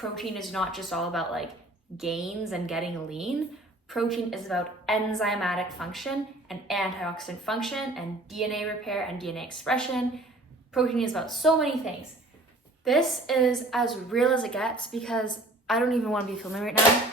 protein is not just all about like gains and getting lean. Protein is about enzymatic function and antioxidant function and DNA repair and DNA expression. Protein is about so many things. This is as real as it gets because I don't even want to be filming right now.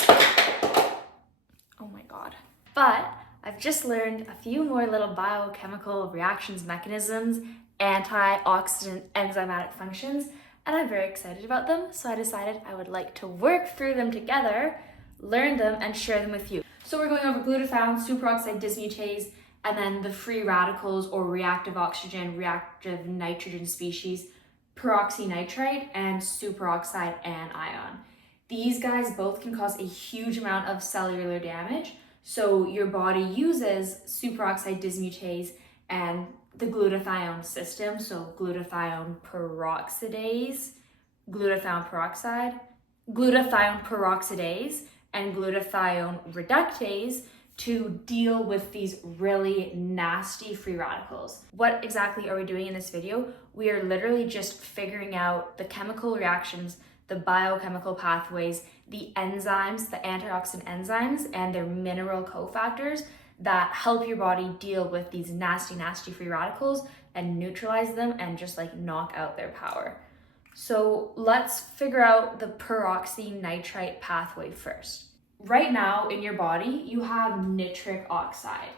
Oh my God. But I've just learned a few more little biochemical reactions mechanisms, antioxidant enzymatic functions, and I'm very excited about them. So I decided I would like to work through them together, learn them, and share them with you. So we're going over glutathione, superoxide dismutase, and then the free radicals or reactive oxygen, reactive nitrogen species, peroxynitrite and superoxide anion. These guys both can cause a huge amount of cellular damage. So your body uses superoxide dismutase and the glutathione system, so glutathione peroxidase, glutathione peroxide, glutathione peroxidase, and glutathione reductase to deal with these really nasty free radicals. What exactly are we doing in this video? We are literally just figuring out the chemical reactions, the biochemical pathways, the enzymes, the antioxidant enzymes, and their mineral cofactors that help your body deal with these nasty free radicals and neutralize them and just like knock out their power. So let's figure out the peroxynitrite pathway first. Right now in your body, you have nitric oxide.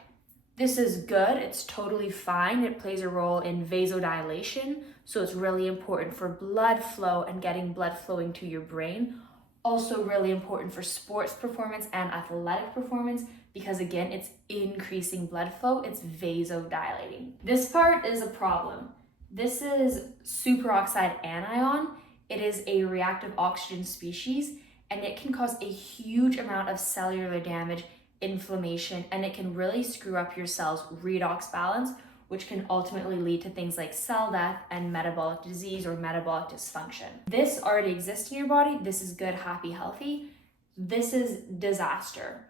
This is good, it's totally fine. It plays a role in vasodilation, so it's really important for blood flow and getting blood flowing to your brain. Also really important for sports performance and athletic performance because again, it's increasing blood flow, it's vasodilating. This part is a problem. This is superoxide anion. It is a reactive oxygen species and it can cause a huge amount of cellular damage, inflammation, and it can really screw up your cell's redox balance, which can ultimately lead to things like cell death and metabolic disease or metabolic dysfunction. This already exists in your body. This is good, happy, healthy. This is disaster.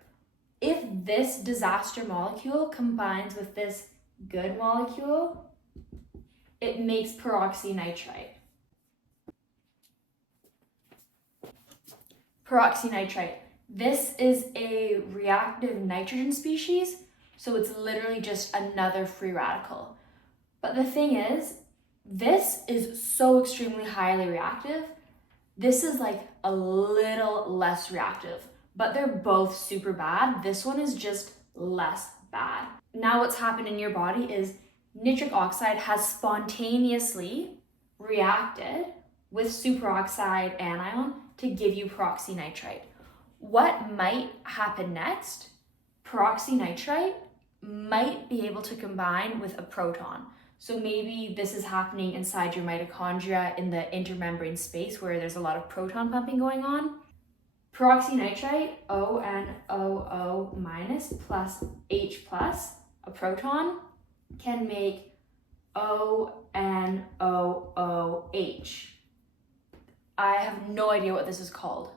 If this disaster molecule combines with this good molecule, it makes peroxynitrite. Peroxynitrite. This is a reactive nitrogen species, so it's literally just another free radical. But the thing is, this is so extremely highly reactive. This is like a little less reactive, but they're both super bad. This one is just less bad. Now what's happened in your body is nitric oxide has spontaneously reacted with superoxide anion to give you peroxynitrite. What might happen next? Peroxynitrite might be able to combine with a proton. So maybe this is happening inside your mitochondria in the intermembrane space where there's a lot of proton pumping going on. Peroxynitrite, ONOO minus plus H plus, a proton, can make ONOOH. I have no idea what this is called.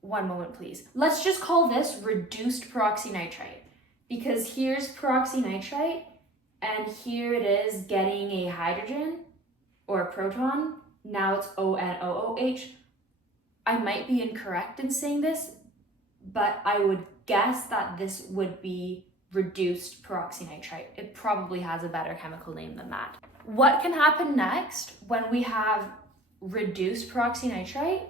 One moment, please. Let's just call this reduced peroxynitrite because here's peroxynitrite and here it is getting a hydrogen or a proton. Now it's ONOOH. I might be incorrect in saying this, but I would guess that this would be reduced peroxynitrite. It probably has a better chemical name than that. What can happen next when we have reduced peroxynitrite?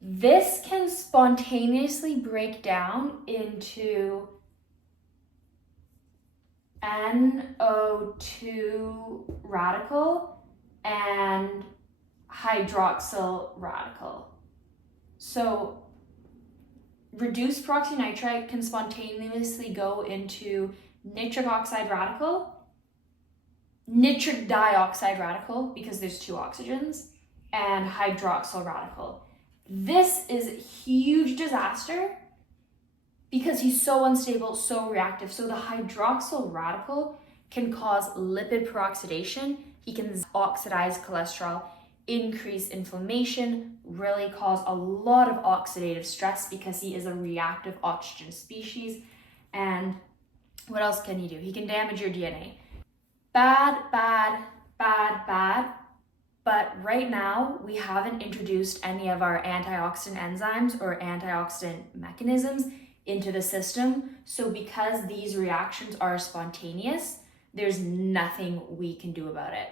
This can spontaneously break down into NO2 radical and hydroxyl radical. So reduced peroxynitrite can spontaneously go into nitric oxide radical, nitric dioxide radical because there's two oxygens, and hydroxyl radical. This is a huge disaster because he's so unstable, so reactive. So the hydroxyl radical can cause lipid peroxidation. He can oxidize cholesterol, increase inflammation, really cause a lot of oxidative stress because he is a reactive oxygen species. And what else can he do? He can damage your DNA. Bad, bad, bad, bad. But right now, we haven't introduced any of our antioxidant enzymes or antioxidant mechanisms into the system. So because these reactions are spontaneous, there's nothing we can do about it.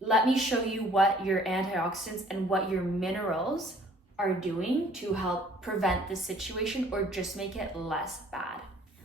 Let me show you what your antioxidants and what your minerals are doing to help prevent this situation or just make it less bad.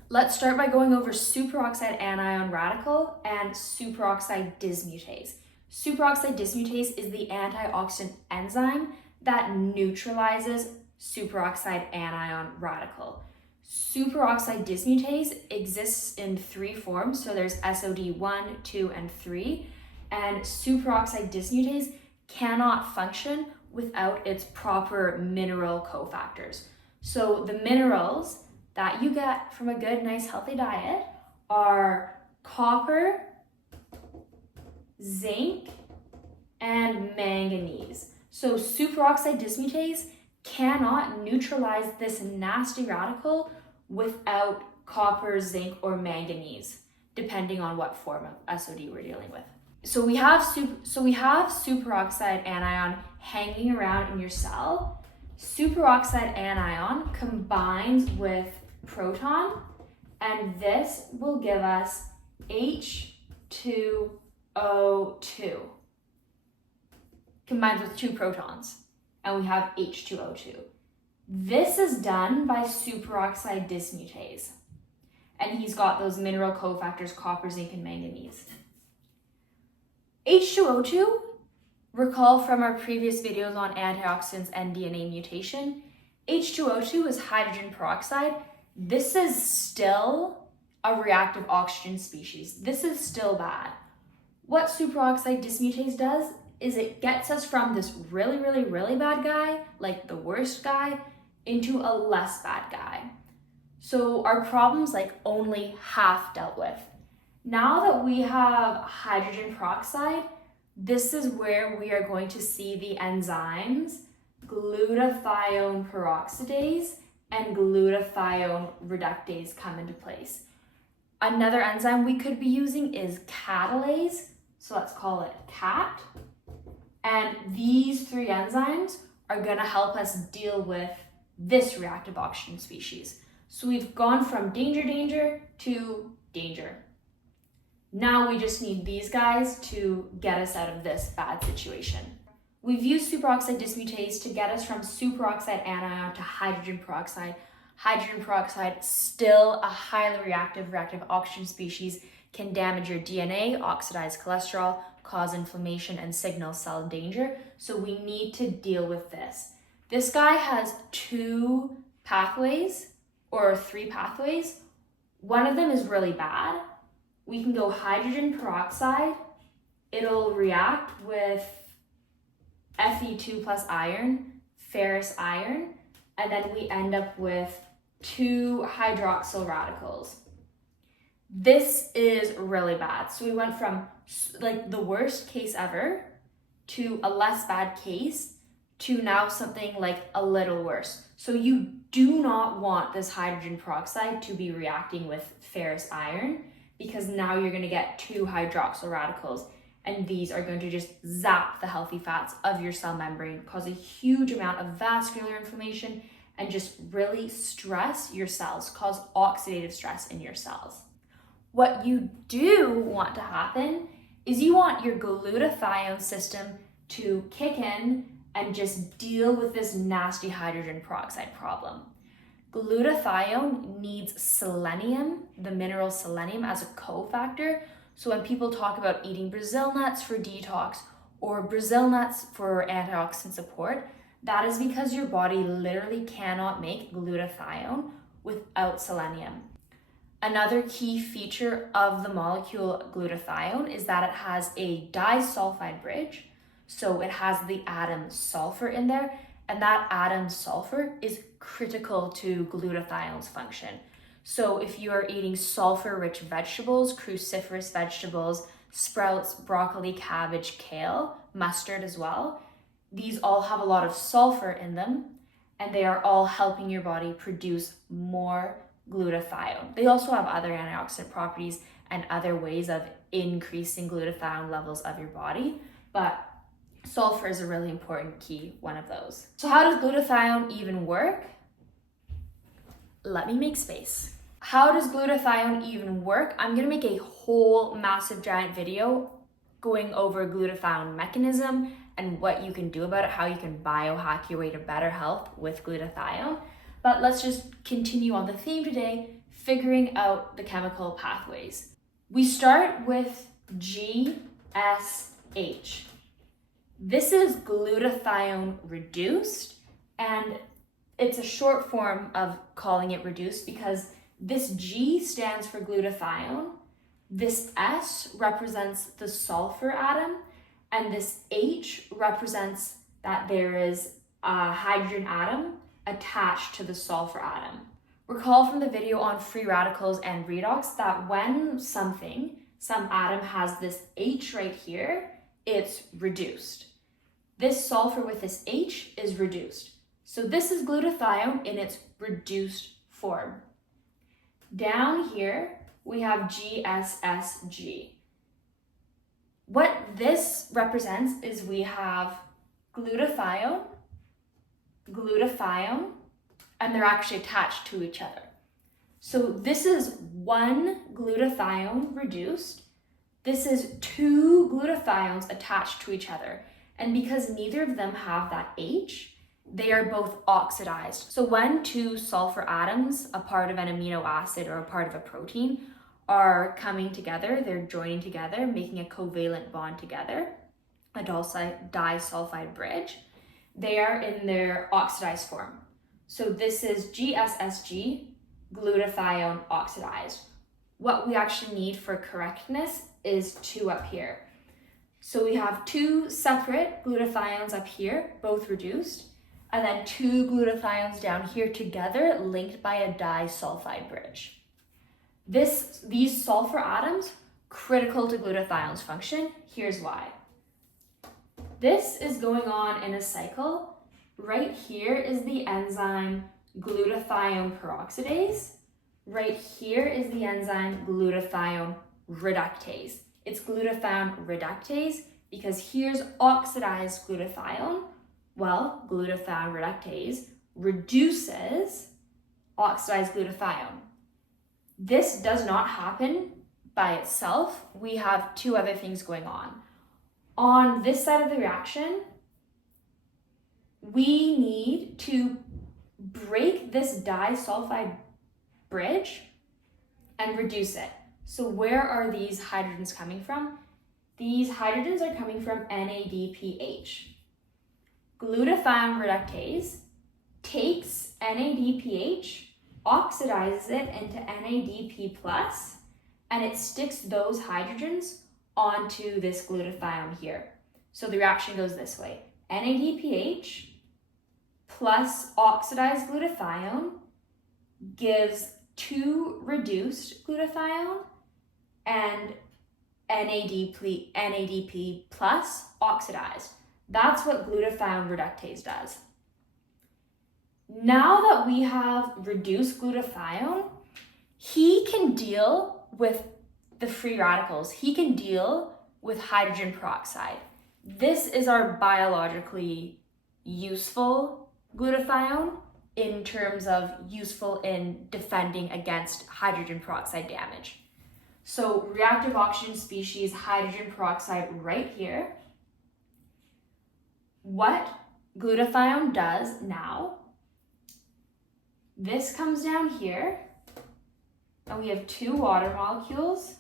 Let's start by going over superoxide anion radical and superoxide dismutase. Superoxide dismutase is the antioxidant enzyme that neutralizes superoxide anion radical. Superoxide dismutase exists in 3 forms, so there's SOD 1, 2, and 3, and superoxide dismutase cannot function without its proper mineral cofactors. So the minerals that you get from a good, nice, healthy diet are copper, zinc, and manganese. So superoxide dismutase cannot neutralize this nasty radical without copper, zinc, or manganese, depending on what form of SOD we're dealing with. So we have superoxide anion hanging around in your cell. Superoxide anion combines with proton, and this will give us H2O2. Combines with 2 protons, and we have H2O2. This is done by superoxide dismutase, and he's got those mineral cofactors, copper, zinc, and manganese. H2O2, recall from our previous videos on antioxidants and DNA mutation, H2O2 is hydrogen peroxide. This is still a reactive oxygen species. This is still bad. What superoxide dismutase does is it gets us from this really, really, really bad guy, like the worst guy, into a less bad guy. So our problem's like only half dealt with. Now that we have hydrogen peroxide, this is where we are going to see the enzymes glutathione peroxidase and glutathione reductase come into place. Another enzyme we could be using is catalase, so let's call it CAT. And these 3 enzymes are going to help us deal with this reactive oxygen species. So we've gone from danger to danger. Now we just need these guys to get us out of this bad situation. We've used superoxide dismutase to get us from superoxide anion to hydrogen peroxide. Hydrogen peroxide, still a highly reactive oxygen species, can damage your DNA, oxidize cholesterol, cause inflammation, and signal cell danger. So we need to deal with this. This guy has 2 pathways or 3 pathways. One of them is really bad. We can go hydrogen peroxide. It'll react with Fe2 plus iron, ferrous iron, and then we end up with 2 hydroxyl radicals. This is really bad. So we went from like the worst case ever to a less bad case to now something like a little worse. So you do not want this hydrogen peroxide to be reacting with ferrous iron, because now you're going to get 2 hydroxyl radicals, and these are going to just zap the healthy fats of your cell membrane, cause a huge amount of vascular inflammation, and just really stress your cells, cause oxidative stress in your cells. What you do want to happen is you want your glutathione system to kick in and just deal with this nasty hydrogen peroxide problem. Glutathione needs selenium, the mineral selenium, as a cofactor. So when people talk about eating Brazil nuts for detox or Brazil nuts for antioxidant support, that is because your body literally cannot make glutathione without selenium. Another key feature of the molecule glutathione is that it has a disulfide bridge. So it has the atom sulfur in there, and that atom sulfur is critical to glutathione's function. So if you are eating sulfur-rich vegetables, cruciferous vegetables, sprouts, broccoli, cabbage, kale, mustard as well, these all have a lot of sulfur in them, and they are all helping your body produce more glutathione. They also have other antioxidant properties and other ways of increasing glutathione levels of your body, but Sulfur is a really important key one of those. So how does glutathione even work? Let me make space. How does glutathione even work? I'm gonna make a whole massive giant video going over glutathione mechanism and what you can do about it, how you can biohack your way to better health with glutathione. But let's just continue on the theme today, figuring out the chemical pathways. We start with GSH. This is glutathione reduced, and it's a short form of calling it reduced because this G stands for glutathione, this S represents the sulfur atom, and this H represents that there is a hydrogen atom attached to the sulfur atom. Recall from the video on free radicals and redox that when some atom has this H right here, it's reduced. This sulfur with this H is reduced. So this is glutathione in its reduced form. Down here, we have GSSG. What this represents is we have glutathione, and they're actually attached to each other. So this is one glutathione reduced. This is two glutathiones attached to each other. And because neither of them have that H, they are both oxidized. So when two sulfur atoms, a part of an amino acid or a part of a protein, are coming together, they're joining together, making a covalent bond together, a disulfide bridge, they are in their oxidized form. So this is GSSG, glutathione oxidized. What we actually need for correctness is two up here. So we have two separate glutathions up here, both reduced, and then two glutathions down here together linked by a disulfide bridge. These sulfur atoms, critical to glutathione's function. Here's why. This is going on in a cycle. Right here is the enzyme glutathione peroxidase. Right here is the enzyme glutathione reductase. It's glutathione reductase because here's oxidized glutathione. Well, glutathione reductase reduces oxidized glutathione. This does not happen by itself. We have two other things going on. On this side of the reaction, we need to break this disulfide bridge and reduce it. So where are these hydrogens coming from? These hydrogens are coming from NADPH. Glutathione reductase takes NADPH, oxidizes it into NADP+, and it sticks those hydrogens onto this glutathione here. So the reaction goes this way. NADPH plus oxidized glutathione gives two reduced glutathione and NADP plus oxidized. That's what glutathione reductase does. Now that we have reduced glutathione, he can deal with the free radicals. He can deal with hydrogen peroxide. This is our biologically useful glutathione in terms of useful in defending against hydrogen peroxide damage. So reactive oxygen species hydrogen peroxide right here. What glutathione does now, this comes down here, and we have two water molecules,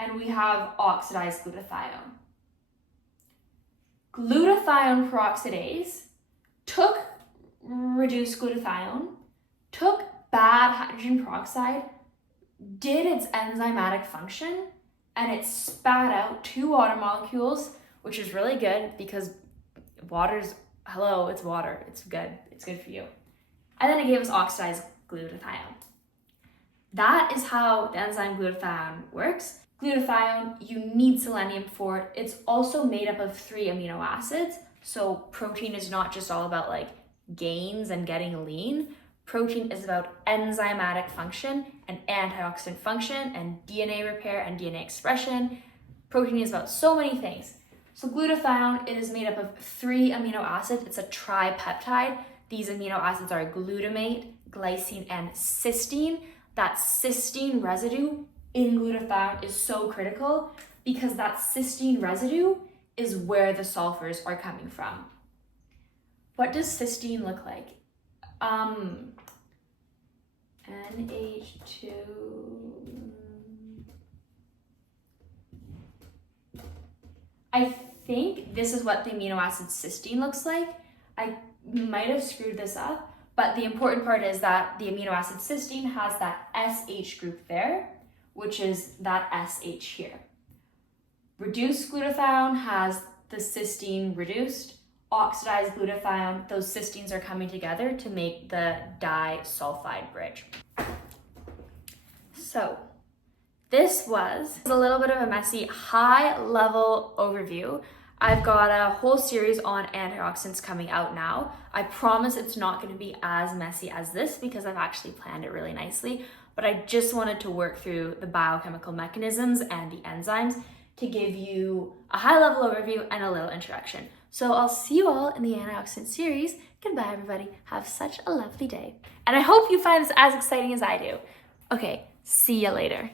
and we have oxidized glutathione. Glutathione peroxidase took reduced glutathione, took bad hydrogen peroxide, did its enzymatic function, and it spat out two water molecules, which is really good because water's, hello, it's water, it's good for you. And then it gave us oxidized glutathione. That is how the enzyme glutathione works. Glutathione, you need selenium for it. It's also made up of 3 amino acids. So protein is not just all about like gains and getting lean. Protein is about enzymatic function and antioxidant function and DNA repair and DNA expression. Protein is about so many things. So glutathione, it is made up of 3 amino acids. It's a tripeptide. These amino acids are glutamate, glycine, and cysteine. That cysteine residue in glutathione is so critical because that cysteine residue is where the sulfurs are coming from. What does cysteine look like? NH2. I think this is what the amino acid cysteine looks like. I might have screwed this up, but the important part is that the amino acid cysteine has that SH group there, which is that SH here. Reduced glutathione has the cysteine reduced. Oxidized glutathione, those cysteines are coming together to make the disulfide bridge. So this was a little bit of a messy high-level overview. I've got a whole series on antioxidants coming out now. I promise it's not going to be as messy as this because I've actually planned it really nicely, but I just wanted to work through the biochemical mechanisms and the enzymes to give you a high-level overview and a little introduction. So I'll see you all in the antioxidant series. Goodbye, everybody. Have such a lovely day. And I hope you find this as exciting as I do. Okay, see ya later.